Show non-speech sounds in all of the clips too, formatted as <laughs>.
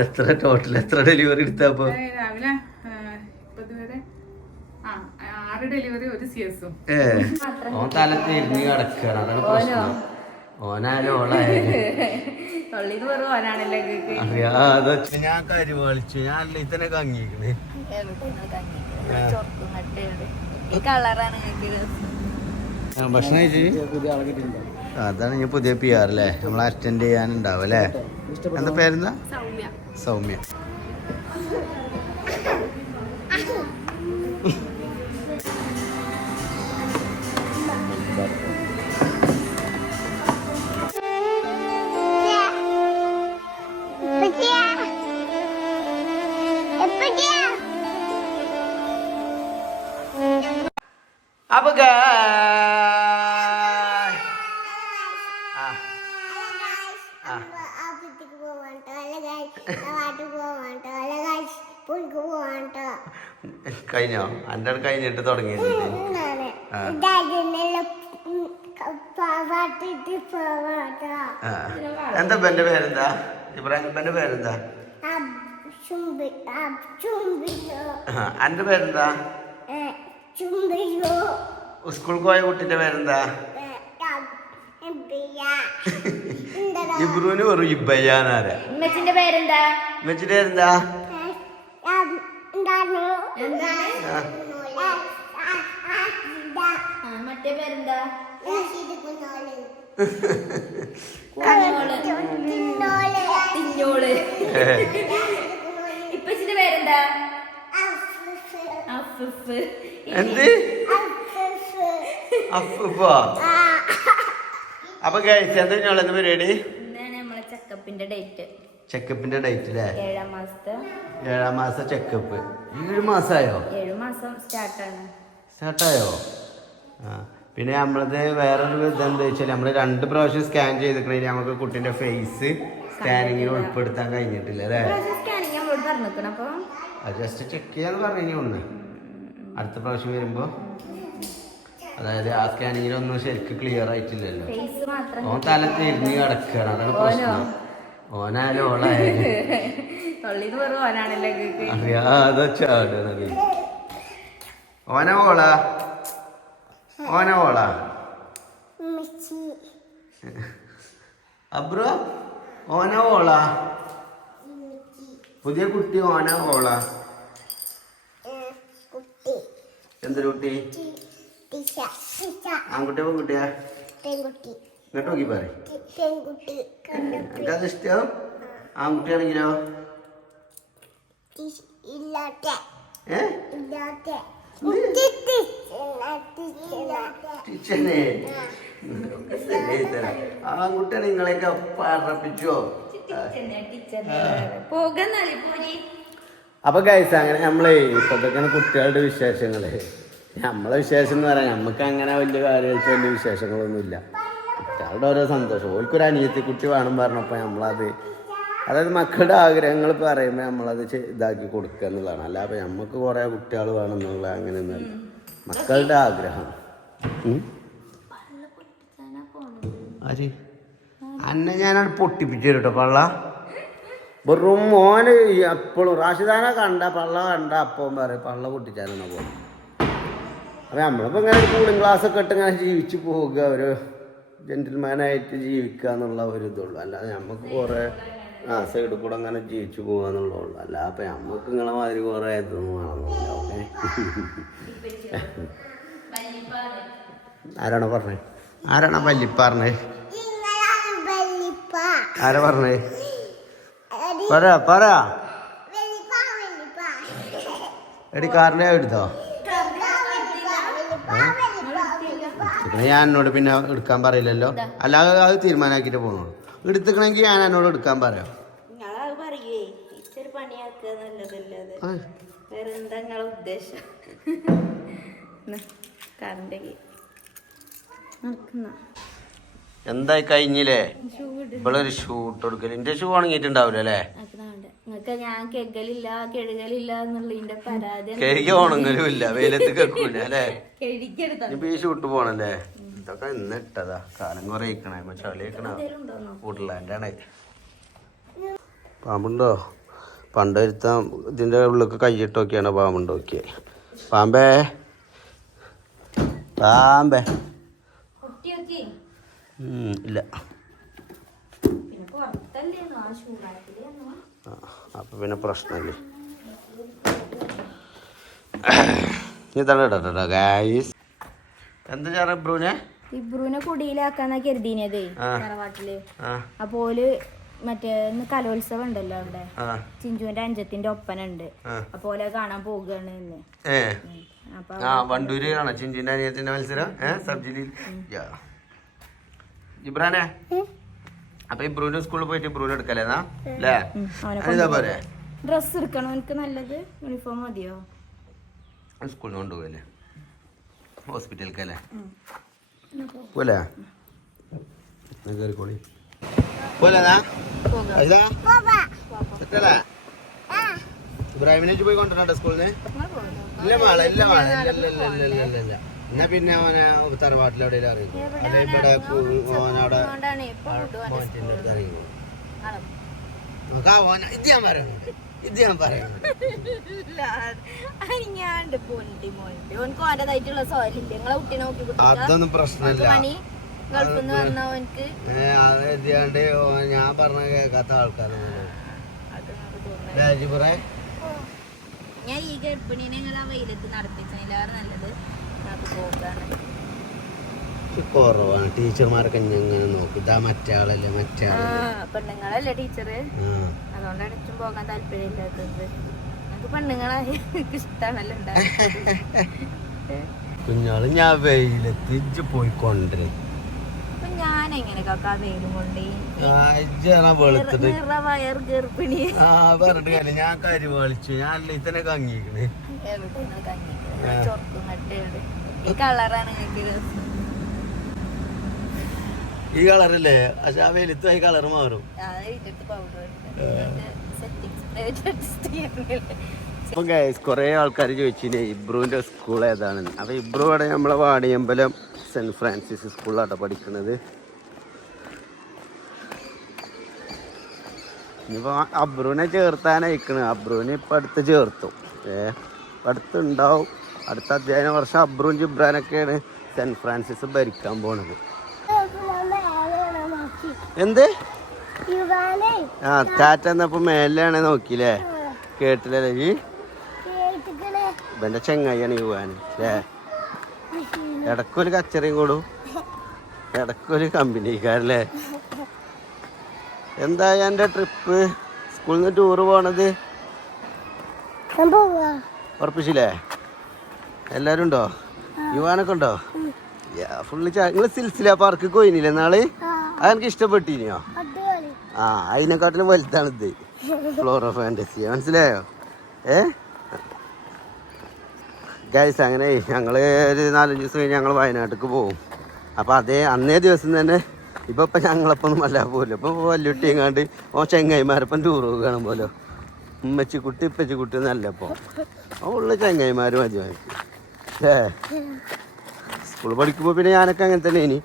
എത്ര ടോട്ടൽ എത്ര ഡെലിവറി എടുത്തപ്പോ? രാവിലെ ഡെലിവറി ഒരു ഓൻ തല തിരിഞ്ഞ് കിടക്കാണ്. അതാണ് പ്രശ്നം. ഓനായാലും ഞാൻ കരുവാളിച്ചു. ഞാൻ കങ്ങിക്കണേ. ഭക്ഷണം കഴിച്ചു അതാണ് ഞാൻ പുതിയ പി ആർ അല്ലേ നമ്മൾ അറ്റൻഡ് ചെയ്യാനുണ്ടാവും അല്ലേ? എന്താ പേരെന്താ? സൗമ്യ. സൗമ്യ. അപ്പൊ guys- ആ ആ കഴിഞ്ഞോ? എന്റെ കഴിഞ്ഞിട്ട് തുടങ്ങിയത്. ആ. എന്താ എന്റെ പേരെന്താ? ഇബ്രാഹിം എന്റെ പേരെന്താ എന്റെ അന്റെ പേരെന്താ? സ്കൂളിൽ പോയ കുട്ടിന്റെ പേരെന്താ? ഇബ്രുവിന് വെറും ഇബ്ബയ്യാനാരാ മെച്ചിന്റെ പേരെന്താ? വെച്ചിട്ട് പേരെന്താ? മറ്റേ പേരെന്താ? തിഞ്ഞോൾ ഇപ്പച്ചിന്റെ പേരെന്താ? എന്ത്? അപ്പോ അപ്പൊ കഴിച്ചു എന്താ ഞങ്ങളെന്ത് പരിപാടി? ചെക്കപ്പിന്റെ ഡേറ്റ് ചെക്കപ്പിന്റെ ഡേറ്റ് അല്ലേ ഏഴാം മാസത്തെ. ഏഴാം ചെക്കപ്പ് ഏഴ് മാസമായോ ഏഴ് മാസം സ്റ്റാർട്ടാണ് സ്റ്റാർട്ടായോ ആ പിന്നെ നമ്മളത് വേറൊരു ഇതെന്താ വെച്ചാൽ നമ്മൾ രണ്ട് പ്രാവശ്യം സ്കാൻ ചെയ്തിട്ടുണ്ടെങ്കിൽ നമുക്ക് കുട്ടീന്റെ ഫേസ് സ്കാനിങ്ങിൽ ഉൾപ്പെടുത്താൻ കഴിഞ്ഞിട്ടില്ല അല്ലേ? അത് ജസ്റ്റ് ചെക്ക് ചെയ്യാന്ന് പറഞ്ഞു ഒന്ന്. അടുത്ത പ്രാവശ്യം വരുമ്പോൾ അതായത് ആ സ്കാനിങ്ങിലൊന്നും ശരിക്കും ക്ലിയർ ആയിട്ടില്ലല്ലോ. ഓൻ തല തിരിഞ്ഞ് കിടക്കുകയാണ് അതാണ് പ്രശ്നം. ഓനായാലും ഓളായാലും തൊള്ളിന്ന് വെറും ഓനാണല്ലോ കേക്ക് അറിയാതെ ചാടുന്നത് ഓന ഓള ഓന ഓള അബ്രോ ഓന ഓള പുതിയ കുട്ടി ഓന ഓള എന്തൊരു കുട്ടി ആൺകുട്ടിയോ പെൺകുട്ടിയാ പെൺകുട്ടി ഇങ്ങോട്ട് നോക്കി പറ എനിക്കത് ഇഷ്ടം? ആൺകുട്ടിയാണെങ്കിലോ? ടീച്ചറിനെ ആൺകുട്ടിയാണ് നിങ്ങളെയൊക്കെ പറപ്പിച്ചോ പോരി. അപ്പൊ ഗൈസ് അങ്ങനെ നമ്മളെ ഇപ്പത്തേക്കാണ് കുട്ടികളുടെ വിശേഷങ്ങൾ. നമ്മളെ വിശേഷം എന്ന് പറയാൻ നമുക്ക് അങ്ങനെ വലിയ കാര്യമായിട്ട് വലിയ വിശേഷങ്ങളൊന്നുമില്ല. കുട്ടികളുടെ ഓരോ സന്തോഷം. ഓൽക്കൊരു അനിയത്തി കുട്ടി വേണം പറഞ്ഞപ്പോൾ നമ്മളത് അതായത് മക്കളുടെ ആഗ്രഹങ്ങൾ പറയുമ്പോൾ നമ്മളത് ഇതാക്കി കൊടുക്കുക എന്നുള്ളതാണ്. അല്ലാതെ നമുക്ക് കുറേ കുട്ടികൾ വേണം എന്നുള്ള അങ്ങനെയൊന്നുമല്ല. മക്കളുടെ ആഗ്രഹം? ആര്? അന്നെ ഞാനത് പൊട്ടിപ്പിച്ചു കേട്ടോ പള്ള. വെറും മോന് എപ്പോഴും റാഷിദാനെ കണ്ട പള്ള കണ്ട അപ്പം പറയും പള്ള പൊട്ടിച്ചാനാണ് പോകുന്നത് അപ്പം നമ്മളിപ്പോൾ ഇങ്ങനെ ഒരു കൂളിംഗ് ഗ്ലാസ് ഒക്കെ ഇട്ട് ഇങ്ങനെ ജീവിച്ച് പോവുക ഒരു ജെന്റിൽമാനായിട്ട് ജീവിക്കുക എന്നുള്ള ഒരു ഇതുള്ളൂ. അല്ലാതെ നമുക്ക് കുറേ ആ സൈഡിൽ കൂടെ അങ്ങനെ ജീവിച്ചു പോകുക എന്നുള്ളൂ അല്ല അപ്പം നമുക്ക് നിങ്ങളെ മാതിരി കുറേ ഇതൊന്നും വേണമെന്നില്ല ഓക്കെ? ആരാണോ പറഞ്ഞേ? ആരാണോ പല്ലിപ്പാറിനെ ആരാ പറഞ്ഞേ? പറ പറ. എടി കാറിനെ എടുത്തോ? ഞാൻ എന്നോട് പിന്നെ എടുക്കാൻ പറയില്ലല്ലോ. അല്ലാതെ അത് തീരുമാനമാക്കിട്ട് പോകണുള്ളൂ എടുത്തിക്കണമെങ്കിൽ ഞാൻ എന്നോട് എടുക്കാൻ പറയാം. ഉദ്ദേശം? <laughs> എന്തായി കഴിഞ്ഞില്ലേ? ഇവളൊരു ഷൂട്ട് കൊടുക്കൽ. എന്റെ ഷൂ ഉണങ്ങിയിട്ടുണ്ടാവില്ല അല്ലേ? ഉണങ്ങലും ഇല്ല വെയിലത്ത് കേൾക്കൂല അല്ലേ? ഈ ഷൂട്ട് പോണല്ലേ? ഇതൊക്കെ ഇന്ന് ഇട്ടതാ. കാലം കുറെ ഇരിക്കണേ ചളി പാമ്പുണ്ടോ? പണ്ട് ഒരുത്താൻ ഇതിന്റെ ഉള്ളിലേക്ക് കൈയിട്ട് നോക്കിയാണ് പാമ്പുണ്ട് നോക്കിയത് പാമ്പേ? പാമ്പേ. ഇല്ല. അപ്പം പിന്നെ പ്രശ്നമില്ല. ഇതാണ് ഗായ്സ് എന്താ ചേട്ടാ കുടിയിലാക്കാന്നാ കരുതിനത്. തറവാട്ടിൽ. ആ. അപ്പോൽ മറ്റേ കലോത്സവം ഉണ്ടല്ലോ അവിടെ. ചിഞ്ചുവിന്റെ അഞ്ചത്തിന്റെ ഒപ്പനുണ്ട്. അപ്പൊ ഓലെ അപ്പോലെ കാണാൻ പോകുകയാണ് ഇന്ന്. വണ്ടൂര് കാണാം ചിഞ്ചിന്റെ അനിയത്തിന്റെ മത്സരം? സബ് ജില്ലയിൽ യാ. ഇബ്രാനെ അപ്പൊ ഇബ്രൂന് സ്കൂളിൽ പോയിട്ട് ബ്രൂനെ എടുക്കലേന്നാ അല്ലേ അവനെ പോരെ ഡ്രസ് എടുക്കണോ? എനിക്ക് നല്ലത്? യൂണിഫോം മതിയോ? സ്കൂളിൽ കൊണ്ടുപോയല്ലേ? ഹോസ്പിറ്റലിലേക്ക് അല്ലേ പോലെ കയറിക്കോളി പോലെന്നാ ഇതാ ഇബ്രാഹിമിനെ പോയി കൊണ്ടുവരണ്ട സ്കൂളിൽ നിന്ന് ഇല്ല മാള ഇല്ല മാള ഇല്ല ഇല്ല ഇല്ല ഇല്ല ഇല്ല ഇല്ല ഇല്ല. എന്നാ പിന്നെ അവനെ തറവാട്ടിൽ എവിടെ അറിയിക്കും അല്ലെ ഇവിടെ കു- ഓനവിടെ അതുകൊണ്ടാണ് ഇപ്പൊ മോഹന്റിന്റെ അടുത്ത് അറിയിക്കും നോക്കാ ഓന ഇത് ഞാൻ പറയുന്നുണ്ട്. ഇത് ഞാൻ പറയുന്നുണ്ട്. ഞാണ്ട് പോണ്ടി മോണ്ടി ഓനക്ക് ഓന്റെതായിട്ടുള്ള സോലില്ല നിങ്ങളെ കുട്ടീനെ നോക്കി കുട്ടിക്ക് അതൊന്നും പ്രശ്നമില്ല. അത് ഞാൻ പറഞ്ഞ കേൾക്കാത്ത ആൾക്കാരൊന്നും രാജിപുറേ ഞാൻ ഈ ഗർഭിണീനെ നിങ്ങൾ ആ വെയിലത്ത് നടത്തിച്ചതിലേറെ നല്ലത്. കുറവാണ്. ടീച്ചർമാരൊക്കെ ഇങ്ങനെ നോക്കും. ഇതാ മറ്റേ ആളല്ലേ മറ്റേ പെണ്ണുങ്ങളല്ലേ ടീച്ചർ അതുകൊണ്ടാണ് ഇച്ചും പോകാൻ താല്പര്യമില്ലാത്തത്. നമുക്ക് പെണ്ണുങ്ങളെ ഇഷ്ടമാണല്ലോ കുഞ്ഞാൾ ഞാൻ വെയിലെത്തി ഇജ്ജ് പോയി കൊണ്ടുവരും ഞാൻ എങ്ങനെ കാക്കാ വെയിലും കൊണ്ട്? വയർ ഗർഭിണി ആ പറഞ്ഞിട്ട് കാര്യം. ഞാൻ കരി വലിച്ചു. ഞാൻ കങ്ങിക്കണ് കഞ്ഞിക്കുന്നത് ചൊർക്കും നട്ടയുണ്ട് ഈ കളറാണ് ഈ കളറല്ലേ? പക്ഷെ ആ വെയിലത്ത് ഈ കളർ മാറും. കൊറേ അപ്പം ഗൈസ് ആൾക്കാർ ചോദിച്ചിനെ ഇബ്രുവിന്റെ സ്കൂൾ ഏതാണെന്ന്. അപ്പൊ ഇബ്രു ഇവിടെ നമ്മളെ വാടിയമ്പലം സെന്റ് ഫ്രാൻസിസ് സ്കൂളിലാട്ടോ പഠിക്കുന്നത് ഇനിയിപ്പോൾ അബ്രുവിനെ ചേർത്താനയക്കണ് അബ്രുവിനെ ഇപ്പൊ അടുത്ത് ചേർത്തു. ഏ അടുത്തുണ്ടാവും അടുത്ത അധ്യയന വർഷം അബ്രുവും ജിബ്രാനൊക്കെയാണ് സെന്റ് ഫ്രാൻസിസ് ഭരിക്കാൻ പോണത്. എന്ത്? ആ ടാറ്റ എന്നപ്പോ മേലെയാണ് നോക്കിയില്ലേ? കേട്ടില്ലല്ലേ? ഈ? ഇവന്റെ ചെങ്ങായിയാണ് യുവാന് അല്ലേ ഇടക്കൊരു കച്ചറയും കൂടും. ഇടക്കൊരു കമ്പനിക്കാരല്ലേ? എന്തായ എന്റെ ട്രിപ്പ്? സ്കൂളിൽ നിന്ന് ടൂറ് പോണത്? ഉറപ്പിച്ചില്ലേ? എല്ലാരും ഉണ്ടോ? യുവാനൊക്കെ ഉണ്ടോ? ഫുള്ള് നിങ്ങൾ സിൽസില പാർക്ക് പോയിനില്ലേ നാളെ? അതെനിക്ക് ഇഷ്ടപ്പെട്ടിനിയോ? ആ അതിനെക്കാട്ടിലും വലുതാണ് ഇത് ഫ്ലോറോ ഫാന്റസി മനസ്സിലായോ? ഏ? ഗൈസ് അങ്ങനെ ഞങ്ങൾ ഒരു നാലഞ്ച് ദിവസം കഴിഞ്ഞ് ഞങ്ങൾ വയനാട്ടിലേക്ക് പോകും അപ്പോൾ അതേ അന്നേ ദിവസം തന്നെ ഇപ്പം ഇപ്പം ഞങ്ങളപ്പം ഒന്നും വല്ല പോകില്ല ഇപ്പം വല്ലുട്ടി എങ്ങാണ്ട് ഓ ചെങ്ങായിമാരപ്പം ടൂർ പോകുകയാണ് പോലോ ഉമ്മച്ചിക്കുട്ടി ഇപ്പച്ചിക്കുട്ടി എന്നല്ല ഇപ്പോൾ ഉള്ള ചെങ്ങായിമാർ മതി ഏ സ്കൂൾ പഠിക്കുമ്പോൾ പിന്നെ ഞാനൊക്കെ അങ്ങനെ തന്നെ ഇനി.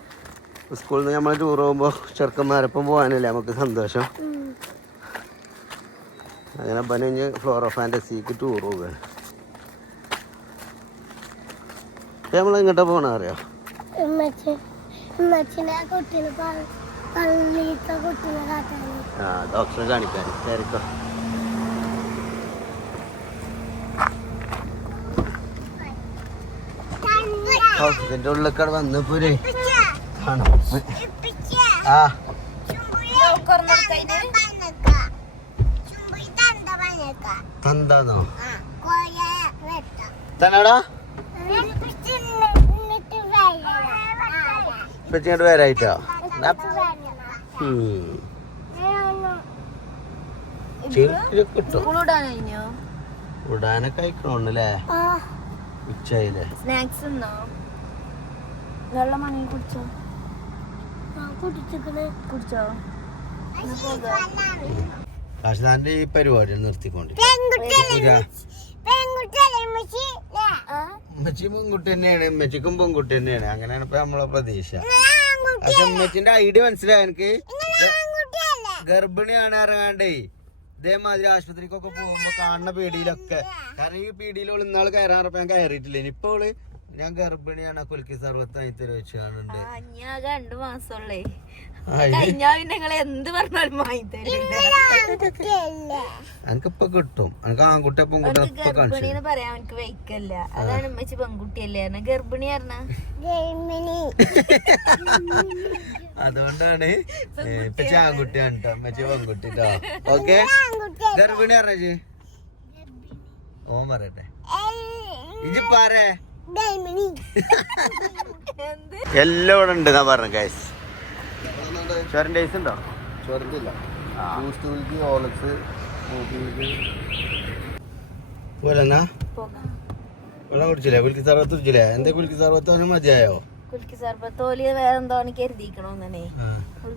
സ്കൂളിൽ നിന്ന് നമ്മൾ ടൂർ പോകുമ്പോൾ ചെറുക്കന്മാരൊപ്പം പോകാനല്ലേ നമുക്ക് സന്തോഷം. അങ്ങനെ പനഞ്ഞ് ഫ്ലോർ ഓഫ് ഫാന്റസിക്ക് ടൂർ പോവുകയാണ് നമ്മൾ ഇങ്ങോട്ട് പോകണ അറിയോ? ഡോക്ടറെ കാണിക്കാൻ. കയറിക്കോ ഓ, ഇതിന്റെ ഉള്ളിൽ വന്നപ്പോരേ ആ. തന്താന്നോ തന്നടാ? ഇപ്പൊ ഇങ്ങോട്ട് വരായിട്ടോ കിട്ടും? ഉടാനൊക്കെ അയക്കണോണ്ടല്ലേ ഉച്ചയില്ലേ സ്നാക്സ് ഉണ്ടോ വെള്ളം മണി കുടിച്ചോ കുടിച്ചോ? കാശിദാന്റെ ഈ പരിപാടി നിർത്തിക്കൊണ്ട് ഉമ്മച്ചി? പെൺകുട്ടി തന്നെയാണ്. ഉമ്മച്ചിക്കും പെൺകുട്ടി തന്നെയാണ്. അങ്ങനെയാണ് ഇപ്പൊ നമ്മളെ പ്രതീക്ഷ. പക്ഷെ ഉമ്മച്ചിന്റെ ഐഡിയ മനസ്സിലായ എനിക്ക്? ഗർഭിണിയാണ് ഇറങ്ങാണ്ടേ ഇതേമാതിരി ആശുപത്രിക്കൊക്കെ പോകുമ്പോ കാണുന്ന പീടിയിലൊക്കെ. കാരണം ഈ പീടിയിൽ ഇന്നാൾ കയറാറപ്പോ ഞാൻ കയറിയിട്ടില്ല. ഇനി അവൾ ഞാൻ ഗർഭിണിയാണ് കുൽക്കി സർവത്ത് അയിത്തര വെച്ചാണുണ്ട് ആ, ഞാൻ രണ്ടു മാസമുള്ളേ. കഴിഞ്ഞാ പിന്നെ നിങ്ങൾ എന്ത് പറഞ്ഞാലും എനിക്കിപ്പൊ കിട്ടും. എനിക്ക് ആൺകുട്ടി പെൺകുട്ടി പറയാൻ എനിക്ക് വയ്ക്കല്ല. അതാണ് ഉമ്മച്ചി പെൺകുട്ടിയല്ലേ ഗർഭിണി പറഞ്ഞ. <laughs> അതുകൊണ്ടാണ് ഏ, ഇപ്പൊ ആൺകുട്ടിയാണ് കേട്ടോ അമ്മച്ചി പെൺകുട്ടി കേട്ടോ <laughs> ഓക്കെ? ഗർഭിണി പറഞ്ഞേ ഓൻ പറയട്ടെ. ഇജി എന്ത് എല്ലാം ഇവിടെ ഉണ്ട് എന്നാ പറഞ്ഞു ഗൈസ് ചോറിന്റെ ഐസ് ഉണ്ടോ? ചെറുതില്ല ബൂസ്റ്റ് മിൽക്ക് ഓലക്സ് മിൽക്ക് പോലെന്നാ പോകാം. വെള്ളം കുടിച്ചില്ലേ? കുൽക്കി സർവത്ത് കുടിച്ചില്ലേ? എന്താ കുൽക്കി സർവത്ത് അവന് മതിയായോ? കുൽക്കി വേറെ കരുതിക്കണോന്നെ.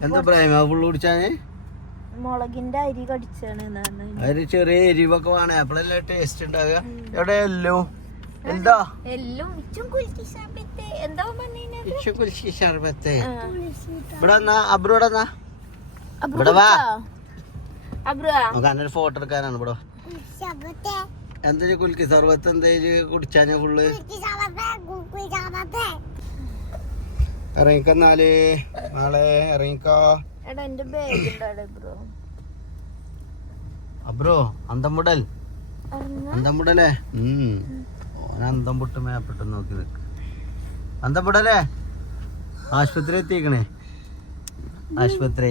എന്താ പ്രായം ഫുള്ള് കുടിച്ചാന്? മുളകിന്റെ അരി കടിച്ചാണ് അതിന് ചെറിയ എരിവൊക്കെ വേണേ. അപ്പോഴല്ലേ ടേസ്റ്റ് ഉണ്ടാകുക എവിടെ എല്ലോ? എന്താ? എല്ലാം ഇച്ചും കുൽക്കി സർബത്ത് എന്താ പറഞ്ഞത് ഇച്ചു കുൽക്കി ശർബത്ത്. ഇവിടെ വന്നാ അബ്രു ഇവിടെ ഇവിടെ വാ. നമുക്ക് ഫോട്ടോ എടുക്കാനാണ് ഇവിടെ. എന്താ കുൽക്കി സർബത്ത് എന്താ ഫുള്ള് ഇറങ്ങിക്കന്നാൽ. നാളെ ഇറങ്ങിക്കോ. അന്തമുടൽ അന്തമുടലേ ഉം. ഓൻ അന്തം പൊട്ട് നോക്കി നിൽക്ക് അന്തംപുടലേ ആശുപത്രി എത്തിക്കണേ ആശുപത്രി.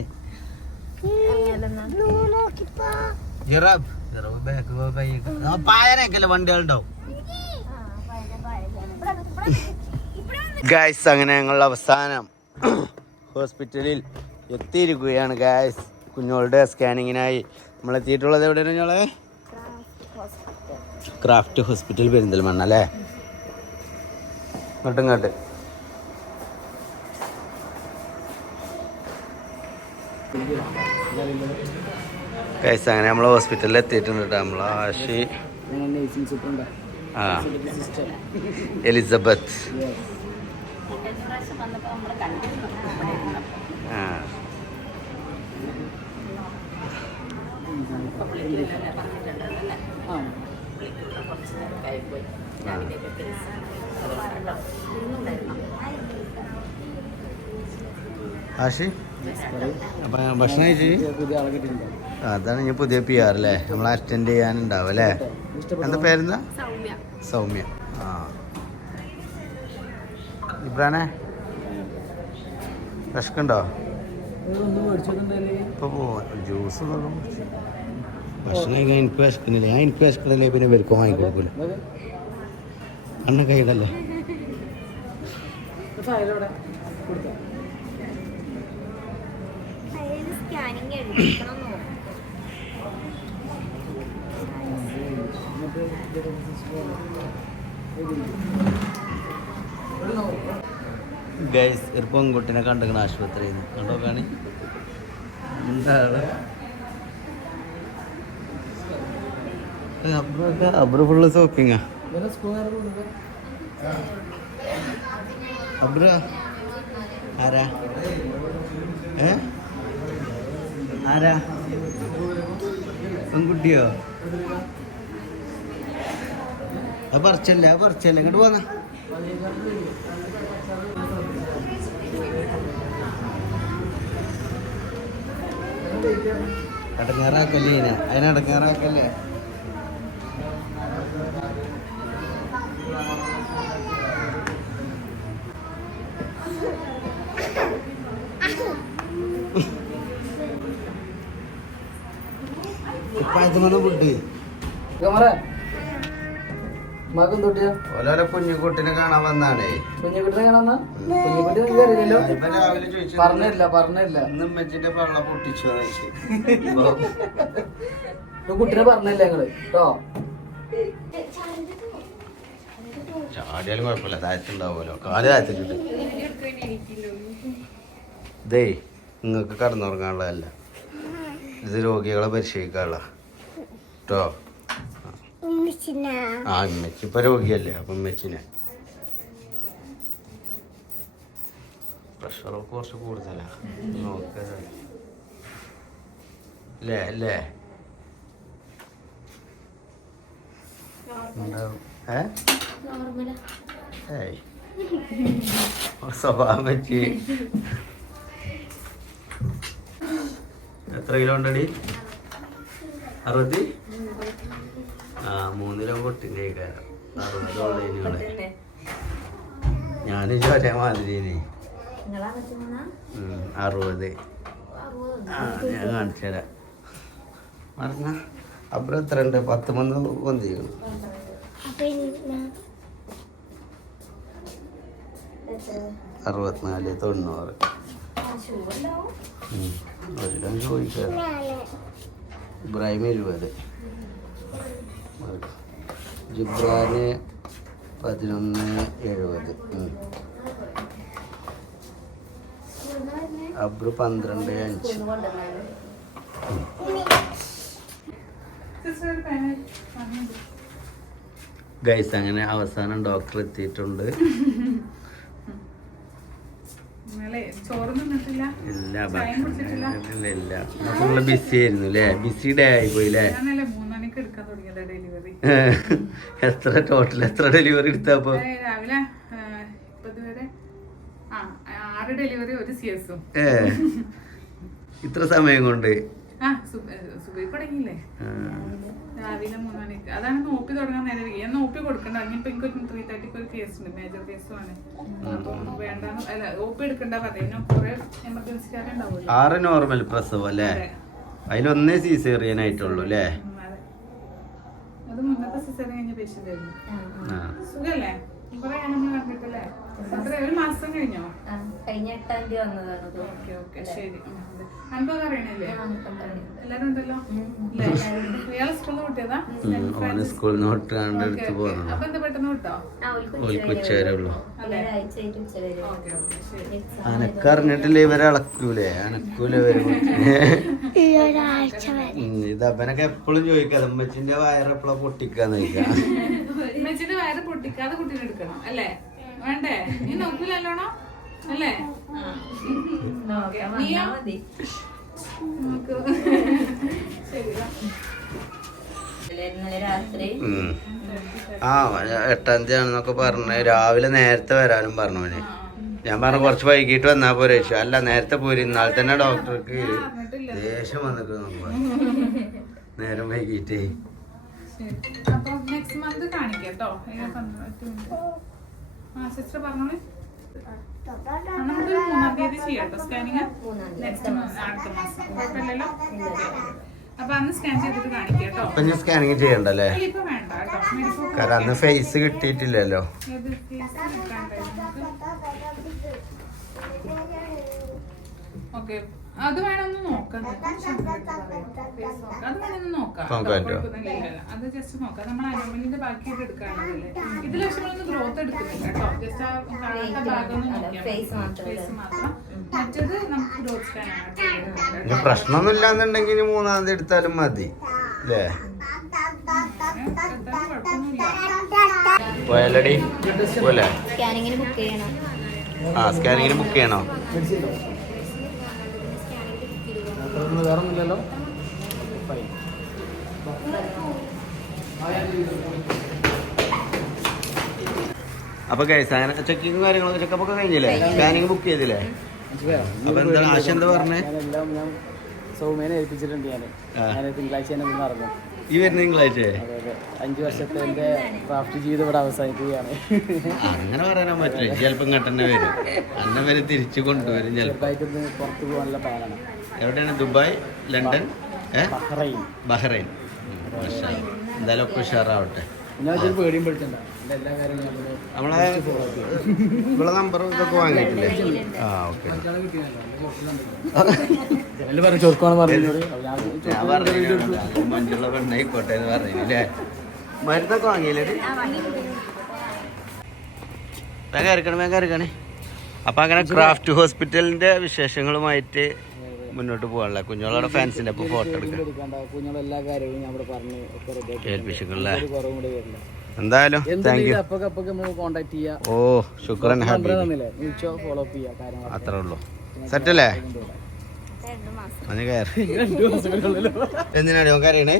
ജിറാബ് ജിറാബ് ബാക്ക് പായനൊക്കെയല്ലേ വണ്ടികളുണ്ടാവും? ഗായ്സ് അങ്ങനെ ഞങ്ങളുടെ അവസാനം ഹോസ്പിറ്റലിൽ എത്തിയിരിക്കുകയാണ് ഗായ്സ് കുഞ്ഞുങ്ങളുടെ സ്കാനിങ്ങിനായി നമ്മൾ എത്തിയിട്ടുള്ളത് എവിടെയാണ് ഞങ്ങളെ ക്രാഫ്റ്റ് ഹോസ്പിറ്റൽ പെരിന്തൽമണ്ണ അല്ലേ ഇങ്ങോട്ട് ഇങ്ങോട്ട്. കേസ് അങ്ങനെ നമ്മൾ ഹോസ്പിറ്റലിൽ എത്തിയിട്ടുണ്ട് കേട്ടോ നമ്മൾ ആഷി ആ. എലിസബത്ത്. ആ. ഭക്ഷണം കഴിച്ചു? പുതിയ ഭക്ഷണം അതാണ് ഇനി പുതിയ പി ആർ അല്ലേ നമ്മൾ അറ്റൻഡ് ചെയ്യാനുണ്ടാവും അല്ലേ? എന്താ പേരെന്താ? സൗമ്യ. ആ. ഇബ്രാനെ? വിശക്കുണ്ടോ ജ്യൂസ് ഇപ്പൊ ജ്യൂസ് ജ്യൂസ് ഭക്ഷണം കഴിക്കാൻ എനിക്ക് വിശക്കുന്നില്ല. ഞാൻ എനിക്ക് പിന്നെ ഇവർക്കും വാങ്ങിക്കൊടുക്കൂല അണ്ണ കൈയിടല്ലേ? ഫയലോടെ കൊടുക്കാം സ്കാനിങ് എടുക്കണം ഗൈസ് ഒരു പെൺകുട്ടിനെ കണ്ടിക്കണ ആശുപത്രിയിൽ നിന്ന്. കണ്ടോ കാണി? എന്താണ് അബ്രു ഫുള്ള് കൊടുക്കാം അബ്ര ആരാ? ഏ? ആരാ? പെൺകുട്ടിയോ? അത് പറിച്ചല്ലേ അത് പറിച്ചല്ലേ ഇങ്ങോട്ട് പോന്ന. അടങ്ങാറാക്കല്ലേ ഇതിനെ അതിനെ അടങ്ങാറാക്കല്ലേ ഇപ്പായത്തുമന്ന് ഫുഡ് ക്യാമറ മകം തൊട്ടിയാ ഓലോലെ കുഞ്ഞുകുട്ടിനെ കാണാൻ വന്നാണേ കുഞ്ഞുകുട്ടിനെ കാണാന്നാ കുഞ്ഞുകുട്ടി നിങ്ങൾക്ക് അറിയില്ലല്ലോ ഇപ്പൊ രാവിലെ ചോദിച്ചു പറഞ്ഞില്ല പറഞ്ഞില്ല. ഇന്ന് ഉമ്മച്ചിന്റെ പള്ള പൊട്ടിച്ചു കുട്ടിനെ പറഞ്ഞില്ല ഞങ്ങൾ കേട്ടോ ചാടിയാലും കുഴപ്പമില്ല താഴത്തുണ്ടാവുമല്ലോ. കാൽ താഴത്തിട്ടുണ്ട്. ഇതേ നിങ്ങൾക്ക് കടന്നുറങ്ങാനുള്ളതല്ല. ഇത് രോഗികളെ പരിശോധിക്കാനുള്ള കേട്ടോ ആ ഉമ്മച്ചി ഇപ്പം രോഗിയല്ലേ അപ്പം ഉമ്മച്ചിനെ. പ്രഷറൊക്കെ കുറച്ച് കൂടുതലാണ് നോക്കുക അല്ലേ അല്ലേ സ്വഭാവം വെച്ച് എത്ര കിലോ ഉണ്ടടി? അറുപത്തി ആ മൂന്നിലും പൊട്ടിന്റെ കാരം അറുപതോളം ഇനികളെ ഞാനും ചോരേ മാതിരി അറുപത്. ആ ഞാൻ കാണിച്ചു തരാം. മറന്ന. അപ്പുറം എത്ര ഉണ്ട്? പത്ത് മന്ന് കൊന്തി അറുപത്തിനാല് തൊണ്ണൂറ്. ഒരു ചോദിക്കാം. ഇബ്രാഹിം എഴുപത് ജിബ്രാന് പതിനൊന്ന് എഴുപത്. അബ്രു പന്ത്രണ്ട് അഞ്ച്. ഗൈസ് അങ്ങനെ അവസാനം ഡോക്ടർ എത്തിയിട്ടുണ്ട് ഇല്ല ഇല്ല നമ്മൾ ബിസി ആയിരുന്നു അല്ലേ ബിസി ഡേ എത്ര ടോട്ടൽ എത്ര ഡെലിവറി എടുത്തപ്പോ? രാവിലെ ആറ് ഡെലിവറി ഒരു സി എസും ഇത്ര സമയം കൊണ്ട്. അതാണ് നോപ്പി തുടങ്ങാൻ നേരം. ഞാൻ നോപ്പി കൊടുക്കണ്ട. ഇനിയിപ്പോ എനിക്ക് ഒരു ത്രീ തേർട്ടിക്ക് ഒരു കേസ് ഉണ്ട്. മേജർ കേസുമാണ് വേണ്ട അല്ല ഓപ്പി എടുക്കണ്ട പറഞ്ഞു കുറെ ആറ് നോർമൽ പ്രസവം അല്ലേ? അതെ. അതിലൊന്നേ സീസേറിയൻ ആയിട്ടുള്ളൂ അല്ലേ? അതെ. മുന്നത്തെ സീസേറിയൻ കഴിഞ്ഞ പേഷ്യന്റ് ആയിരുന്നു. സുഖല്ലേ? കുറെ നമ്മൾ കണ്ടിട്ടല്ലേ? ഒരു മാസം കഴിഞ്ഞോ? കഴിഞ്ഞ എട്ടാം തീയതി വന്നതാണ് ഇത്. ഓക്കെ ഓക്കെ ശരി. അൻപത് അറിയണില്ലേ? എല്ലാരും ഉണ്ടല്ലോ? ഉം. ഇല്ലേ? ഇയാളെ സ്കൂളിൽ നിന്ന് കിട്ടിയതാ ഉം, ഓന് സ്കൂളിൽ നിന്ന് തൊട്ട് കണ്ട് എടുത്ത് പോകുന്നു അപ്പൊ എന്താ പെട്ടെന്ന് വിട്ടോ? ഓൽക്ക് ഉള്ളൂ അനക്കറിഞ്ഞിട്ടില്ലേ ഇവരെ അളക്കൂലേ? അനക്കൂല ഇത് അവനൊക്കെ എപ്പോഴും ചോദിക്കാം അമ്മച്ചിന്റെ വയറെപ്പോഴാ പൊട്ടിക്കാന്ന് ചോദിക്കാം. അമ്മച്ചിന്റെ വയറ് പൊട്ടിക്കാതെ കുട്ടീനെ എടുക്കണം അല്ലേ? വേണ്ടേ? നീ നോക്കില്ലല്ലോണോ അല്ലേ? ആ എട്ടാം തീയതി ആണെന്നൊക്കെ പറഞ്ഞു രാവിലെ നേരത്തെ വരാനും പറഞ്ഞു അവന് ഞാൻ പറഞ്ഞു കുറച്ച് വൈകിട്ട് വന്നാ പോരെ അല്ല നേരത്തെ പോരി. ഇന്നാളെ തന്നെ ഡോക്ടർക്ക് ദേഷ്യം വന്നിട്ട് നേരം വൈകിട്ടേ. അപ്പൊ നെക്സ്റ്റ് മന്ത് കാണിക്കാം കേട്ടോ ആ സിസ്റ്റർ പറഞ്ഞോളെ. നമുക്കൊരു മൂന്നാം തീയതി ചെയ്യാം കേട്ടോ സ്കാനിങ് നെക്സ്റ്റ് അടുത്ത മാസം. കുഴപ്പമില്ലല്ലോ? അപ്പൊ അന്ന് സ്കാൻ ചെയ്തിട്ട് കാണിക്കാം കേട്ടോ. ഞാൻ സ്കാനിങ് ചെയ്യണ്ടല്ലേ? ഇപ്പൊ വേണ്ട കേട്ടോ. കാരണം അന്ന് ഫേസ് കിട്ടിയിട്ടില്ലല്ലോ. ഓക്കെ അത് വേണമെന്ന് നോക്കാം. അത് വേണമെന്ന് നോക്കാം. അത് ജസ്റ്റ് നോക്കാം. നമ്മൾ അനിമലിന്റെ ബാക്കിയായിട്ട് എടുക്കാനുള്ളതല്ലേ ഇതിൽ പക്ഷെ നമ്മളൊന്ന് ഗ്രോത്ത് എടുക്കുന്നില്ല കേട്ടോ. ജസ്റ്റ് ആ കാണാത്ത ഭാഗം ഒന്ന് നോക്കിയാൽ മാത്രം ഫേസ് മാത്രം. മറ്റേത് നമുക്ക് ഗ്രോത്ത് സ്കാൻ ആണ് എന്നുണ്ടെങ്കിൽ മൂന്നാം തീയതി എടുത്താലും മതി. അല്ലേ പോയാലടി? പോലെ സ്കാനിങ്ങിന് ബുക്ക് ചെയ്യണം. ആ സ്കാനിങ്ങിന് ബുക്ക് ചെയ്യണോ? വേറെ ഒന്നുമില്ലല്ലോ ഫൈൻ അപ്പൊ ചെക്കിങ് കാര്യങ്ങളൊക്കെ ചെക്കപ്പ് ഒക്കെ കഴിഞ്ഞില്ലേ? സ്കാനിങ് ബുക്ക് ചെയ്തില്ലേ? അപ്പൊ എന്താണ് ആശ എന്താ പറഞ്ഞേ? സൗമ്യനെ ഏൽപ്പിച്ചിട്ടുണ്ട് ഞാൻ. ഞാൻ തിങ്കളാഴ്ച തന്നെ ഇവിടെ നടന്നു ഈ വരുന്ന തിങ്കളാഴ്ച? അഞ്ച് വർഷത്തെ എന്റെ ക്രാഫ്റ്റ് ജീവിതം ഇവിടെ അവസാനിക്കുകയാണ് അങ്ങനെ പറയാൻ പറ്റില്ല. ചിലപ്പം ഇങ്ങോട്ട് വരും. അന്നവരെ തിരിച്ചു കൊണ്ടുവരും ചിലപ്പോ. പുറത്തു പോകാനുള്ള പ്ലാനാണ് എവിടെയാണ്? Dubai London Bahrain. ബഹ്റൈൻ. എന്തായാലും ഒക്കെ ഉഷാറാവട്ടെ. നമ്മളെ ഇവിടെ നമ്പർ ഇതൊക്കെ വാങ്ങിയിട്ടില്ലേ? ആ ഓക്കെ. ഞാൻ പറഞ്ഞു മഞ്ഞുള്ള പെണ്ണായിക്കോട്ടെ എന്ന് പറഞ്ഞില്ലേ മരുന്നൊക്കെ വാങ്ങിയില്ലേ വേഗം ഇറക്കണം വേഗം ഇറക്കണേ അപ്പൊ അങ്ങനെ ക്രാഫ്റ്റ് ഹോസ്പിറ്റലിന്റെ വിശേഷങ്ങളുമായിട്ട് മുന്നോട്ട് പോകാനുള്ള കുഞ്ഞുങ്ങളുടെ ഫാൻസിന്റെ ഫോട്ടോ എടുക്കാം. കുഞ്ഞുങ്ങൾ എല്ലാ കാര്യവും ഞാൻ ഇവിടെ പറഞ്ഞ് എന്തായാലും താങ്ക് യു കോൺടാക്ട് ചെയ്യാം. ഓ ശുക്രൻ ഫോളോ അപ്പ് ചെയ്യാം കാര്യങ്ങൾ അത്രേ ഉള്ളൂ. സെറ്റല്ലേ അല്ലേ? <laughs> എന്തിനാണ് ഓൻ കരയണേ?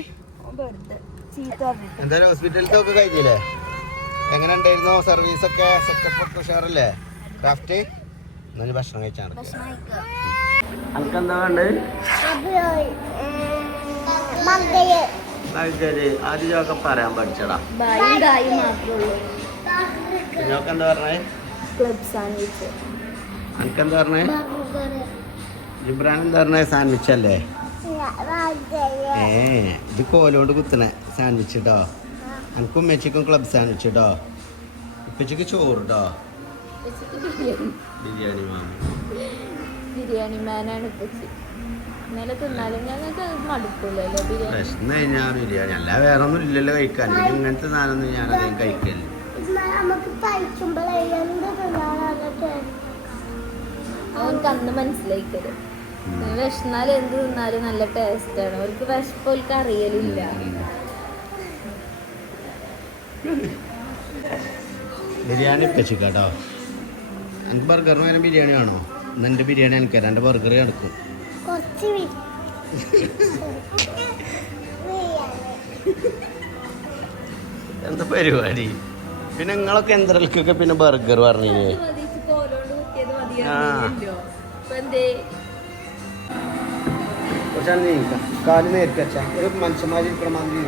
എന്തായാലും ഹോസ്പിറ്റലിലത്തെ ഒക്കെ കഴിഞ്ഞില്ലേ? എങ്ങനെ ഉണ്ടായിരുന്നു സർവീസ് ഒക്കെ? സെറ്റപ്പ് ഒക്കെ ഉഷാറല്ലേ? ക്രാഫ്റ്റ് എന്നാലും ഭക്ഷണം കഴിച്ചാണ് ഭക്ഷണം കഴിക്കുക അനക്ക് എന്താ വേണ്ടത് കഴിച്ചാൽ ആദ്യമൊക്കെ പറയാൻ പഠിച്ചടാ. പറഞ്ഞേ? അനക്കെന്താ പറഞ്ഞേ? ജിബ്രാൻ എന്താ പറഞ്ഞേ? സാൻഡ്വിച്ച് അല്ലേ? ഏ ഇത് കോലോണ്ട് കുത്തണ സാൻഡ്വിച്ച് ഇട്ടോ എനിക്ക് ഉമ്മച്ചിക്കും ക്ലബ് സാൻഡ്വിച്ച് ഇട്ടോ ഉപ്പച്ചക്ക് ചോറ് ഇട്ടോ ബിരിയാണി മാമ. ബിരിയാണി മാനാണ് ഇപ്പച്ചി ഇന്നലെ തിന്നാലും ഞങ്ങൾക്ക് മടുക്കില്ലല്ലോ ബിരിയാണി. പ്രശ്നം കഴിഞ്ഞാൽ ബിരിയാണി. അല്ല വേറെ ഒന്നും ഇല്ലല്ലോ കഴിക്കാൻ. പിന്നെ ഇങ്ങനത്തെ സാധനമൊന്നും ഞാൻ അധികം കഴിക്കൽ നമുക്ക് കഴിക്കുമ്പോഴേ എന്ത് തിന്നാനൊക്കെ അവർക്ക് അന്ന് മനസ്സിലായിക്കത് വിശന്നാൽ എന്ത് തിന്നാലും നല്ല ടേസ്റ്റാണ് അവർക്ക് വിശപ്പ് അവർക്ക് അറിയലില്ല. ബിരിയാണി ഉപ്പച്ചിക്ക് കേട്ടോ. എനിക്ക് ബർഗറിന് പകരം ബിരിയാണി വേണോ? ഇന്ന് എന്റെ ബിരിയാണി എനിക്ക് തരാം. എന്റെ ബർഗർ എടുക്കും എന്താ പരിപാടി? പിന്നെ നിങ്ങളൊക്കെ എന്തരൽക്കൊക്കെ പിന്നെ ബർഗർ പറഞ്ഞില്ലേ. കുറച്ചാണ് നീക്കാം കാൽ നേരിട്ട് വെച്ചാൽ ഒരു മനുഷ്യന്മാരിക്കണ മതി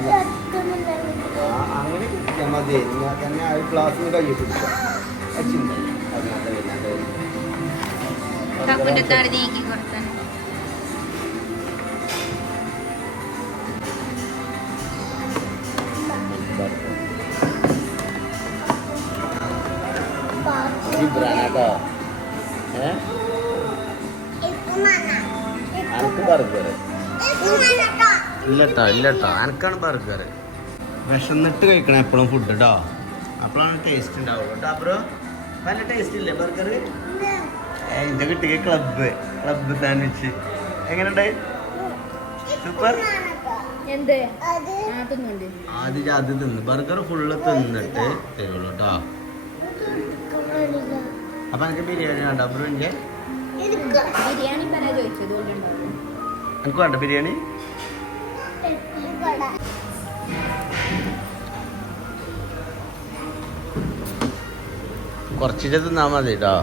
അങ്ങനെ മതി തന്നെ ആ ഒരു കൈ കയ്യിൽ ചിന്ത താഴെ നീക്കി ഇല്ലട്ടോ ഇല്ലട്ടോ. അനക്കാണ് ബർഗർ വിഷന്നിട്ട് കഴിക്കണം എപ്പോഴും ഫുഡ് കേട്ടോ അപ്പോഴാണ് ടേസ്റ്റ് ഉണ്ടാവുള്ളൂ. കേട്ടോ അപ്പുറം നല്ല ടേസ്റ്റ് ഇല്ലേ ബർഗർ എന്റെ കുട്ടിക്ക് ക്ലബ്ബ് ക്ലബ്ബ് സാൻഡ്വിച്ച് എങ്ങനെയുണ്ട്? സൂപ്പർ ആദ്യം അത് തിന്ന്. ബർഗർ ഫുള്ള് തിന്നിട്ട് തരുള്ളൂ കേട്ടോ അപ്പൊ എനിക്ക് ബിരിയാണി വേണ്ട കൊണ്ടുണ്ടാവും എനിക്ക് വേണ്ട ബിരിയാണി? കുറച്ചിട്ട് തിന്നാ മതി കേട്ടോ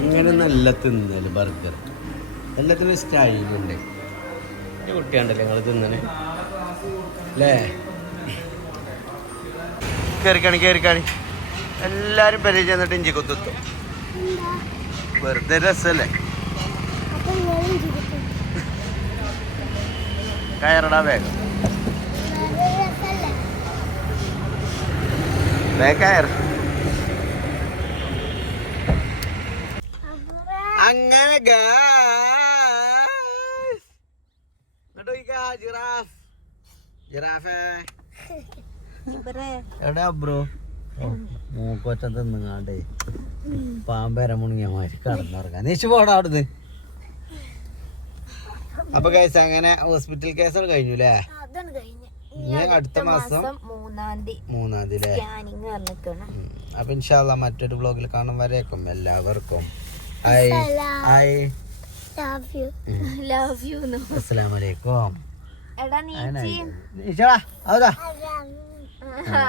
ഇങ്ങനെ നല്ല തിന്നൽ ബർഗർ എല്ലാത്തിനും സ്റ്റൈലുണ്ട് ഈ കുട്ടിയാണ്ടല്ലേ നിങ്ങൾ തിന്നണേ അല്ലേ കയറിക്കാണി കയറിക്കാണി എല്ലാരും പെരയിൽ ചെന്നിട്ട് ഇഞ്ചി കുത്തുത്തും. വെറുതെ രസല്ലേ? കയറടാ വേഗം. വേഗം കയർ അപ്പൊ അങ്ങനെ guys. ജിറാഫ് ജിറാഫേ എടാ ബ്രോ മൂക്കൊച്ച തിന്നുങ്ങാണ്ടേ പാമ്പര മുണിങ്ങിയ മാതിരി കടന്നുറങ്ങാൻ നീച്ചു പോടാ അവിടുന്ന്. അപ്പൊ കേസ് അങ്ങനെ ഹോസ്പിറ്റൽ കേസ് കഴിഞ്ഞു അല്ലേ ഇനി അടുത്ത മാസം മൂന്നാം തീയതി. മൂന്നാം തീയതി. അപ്പൊ ഇൻഷാല്ല മറ്റൊരു ബ്ലോഗിൽ കാണാൻ വരേക്കും എല്ലാവർക്കും. Hi hi love you love you അസ്സലാമലൈക്കും എടാ നീച്ചി നീച്ചടാ അതാ I love you <laughs>